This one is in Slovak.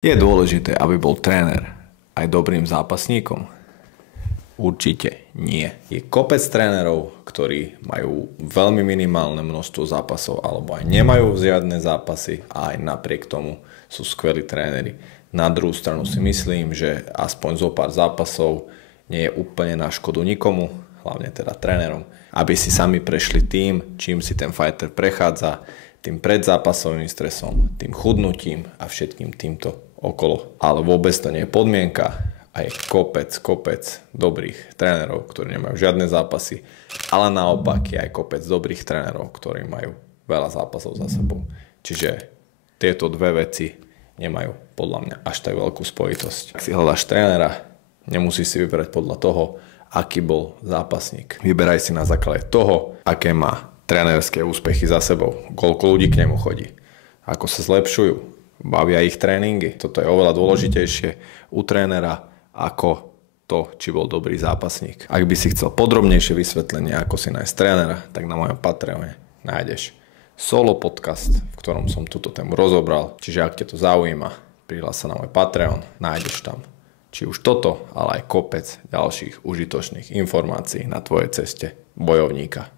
Je dôležité, aby bol tréner aj dobrým zápasníkom? Určite nie. Je kopec trénerov, ktorí majú veľmi minimálne množstvo zápasov alebo aj nemajú žiadne zápasy a aj napriek tomu sú skvelí tréneri. Na druhú stranu si myslím, že aspoň zo pár zápasov nie je úplne na škodu nikomu, hlavne teda trénerom, aby si sami prešli tým, čím si ten fighter prechádza, tým predzápasovým stresom, tým chudnutím a všetkým týmto okolo. Ale vôbec to nie je podmienka a je kopec dobrých trénerov, ktorí nemajú žiadne zápasy, ale naopak je aj kopec dobrých trénerov, ktorí majú veľa zápasov za sebou. Čiže tieto dve veci nemajú podľa mňa až tak veľkú spojitosť. Ak si hľadáš trénera, nemusíš si vyberať podľa toho, aký bol zápasník. Vyberaj si na základe toho, aké má trénerské úspechy za sebou, koľko ľudí k nemu chodí, ako sa zlepšujú, bavia ich tréningy. Toto je oveľa dôležitejšie u trénera ako to, či bol dobrý zápasník. Ak by si chcel podrobnejšie vysvetlenie, ako si nájsť trénera, tak na mojom Patreone nájdeš solo podcast, v ktorom som túto tému rozobral. Čiže ak ťa to zaujíma, prihlás sa na môj Patreon, nájdeš tam či už toto, ale aj kopec ďalších užitočných informácií na tvojej ceste bojovníka.